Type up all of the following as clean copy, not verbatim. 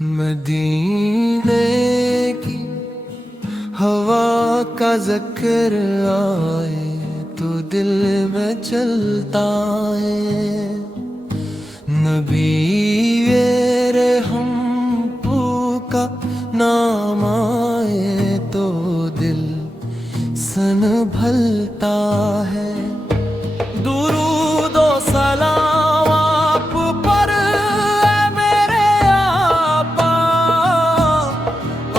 मदीने की हवा का जिक्र आए तो दिल में चलता है। नबी वेरे हम का नाम आए तो दिल सन भलता है। दुरूदो सलाम आप पर है मेरे आपा,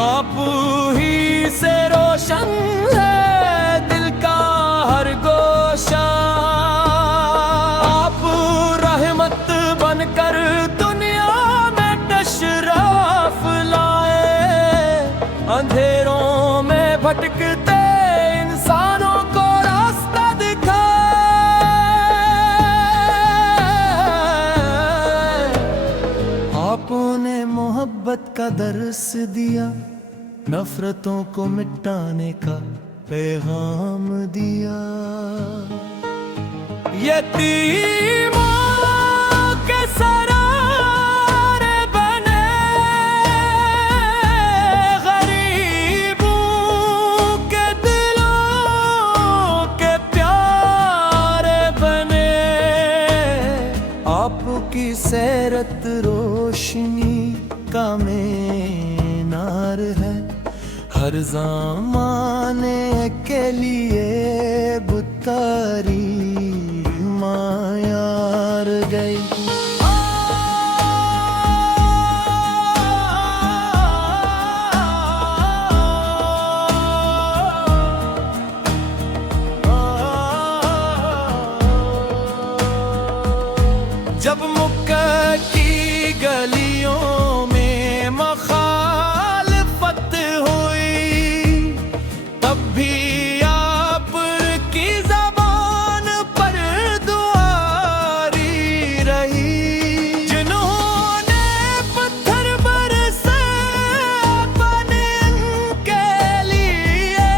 आप ही से रोशन है दिल का हर गोशा। आप रहमत बनकर दुनिया में तशरीफ लाए, अंधेरों में भटकते इंसानों को रास्ता आपने मोहब्बत का दर्स दिया, नफरतों को मिटाने का पैगाम दिया। यतीमों के सरारे बने, गरीबों के दिलों के प्यारे बने। आपकी सैरत रोशनी का मीनार है, हर ज़माने के लिए बुतारी मायार गई। जब मुक्का की गलियों में मखालफत हुई, तब भी आप की ज़बान पर दुआरी रही। जिन्होंने पत्थर बरसे अपने उनके लिए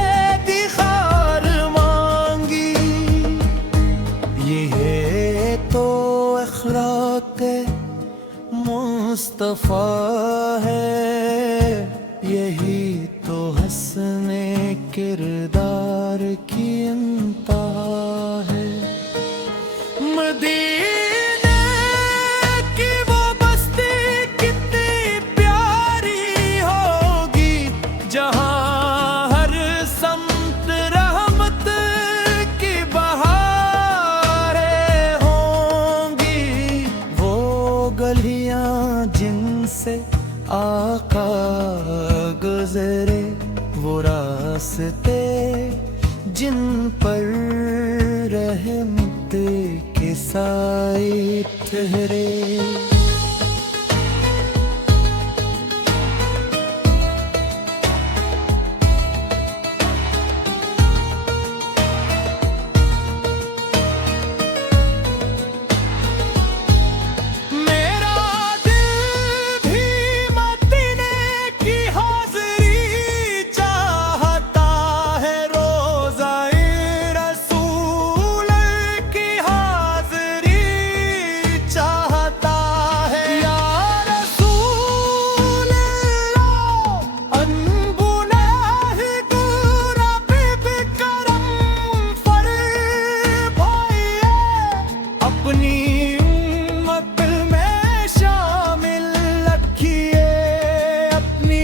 दिखार मांगी। ये है तो अखलाक़े मुस्तफ़ा है, यही तो हस्ने किरदार की इंतहा है। मदीने की वो बस्ती कितनी प्यारी होगी, जहाँ हर समत रहमत की बहारें होंगी। वो गलियाँ जिनसे आका गुजरे, वो रास्ते जिन पर रहमत के साए ठहरे।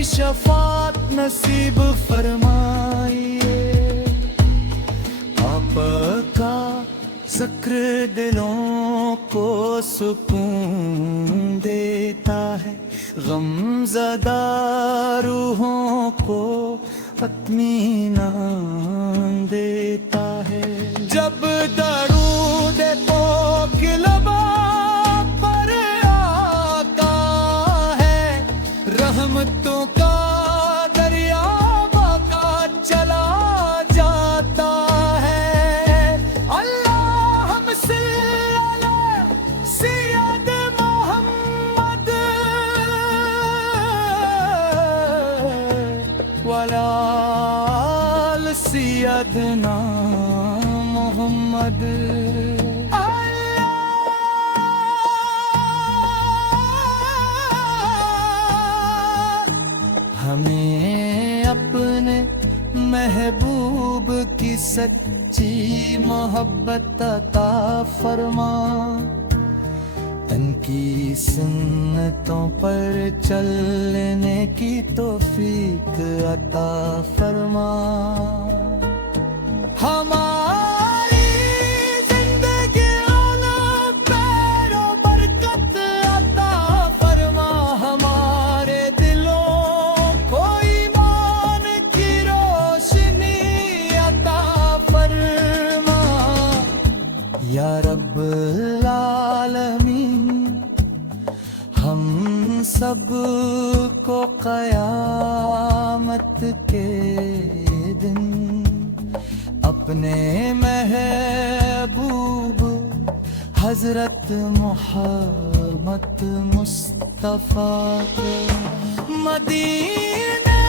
शफात नसीब फरमाइए। आपका ज़िक्र दिलों को सुकून देता है, गमज़दा रूहों को इत्मीनान देता है। जब दरूद पाक लबा पर आका है, रहमतों का दरिया बहता चला जाता है। अल्लाह हमसे सैयद मोहम्मद वाला सैयदना मोहम्मद। अपने महबूब की सच्ची मोहब्बत अता फरमा। तनकी सुन्नतों पर चलने की तौफीक अता फरमा। हमारी जिंदगी पैरों बरकत अता फरमा। हमारे दिलों को ईमान की रोशनी अता फरमा। या रब्बुल आलमीन हम सब को क़यामत के दिन अपने महबूब हजरत मोहम्मद मुस्तफा के मदीने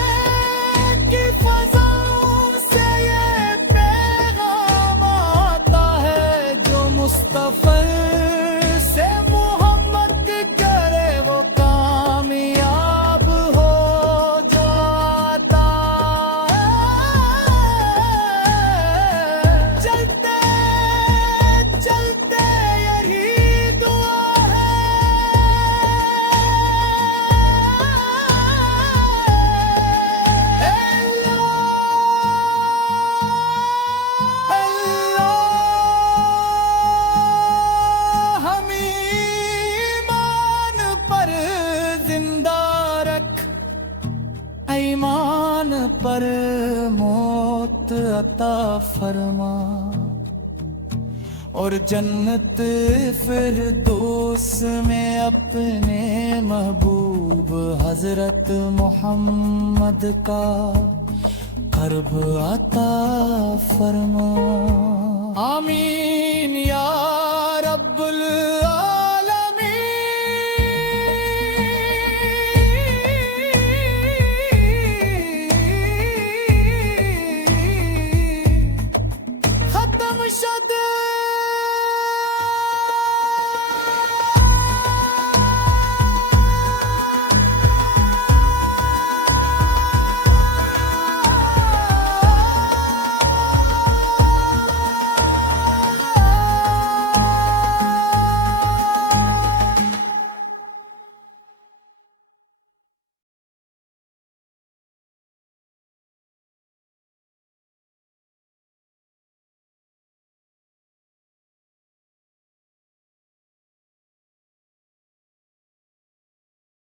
की फ़ज़ाओं से ये पैगाम आता है, जो मुस्तफा से मोहम्मद करे वो कामयाब हो जाता है। चलते चलते यही दुआ है, अल्लाह हम ईमान पर जिंदा रख, ईमान पर मौत अता फरमा। और जन्नत फिरदौस में अपने महबूब हजरत मोहम्मद का कर्ब अता फरमा। आमीन या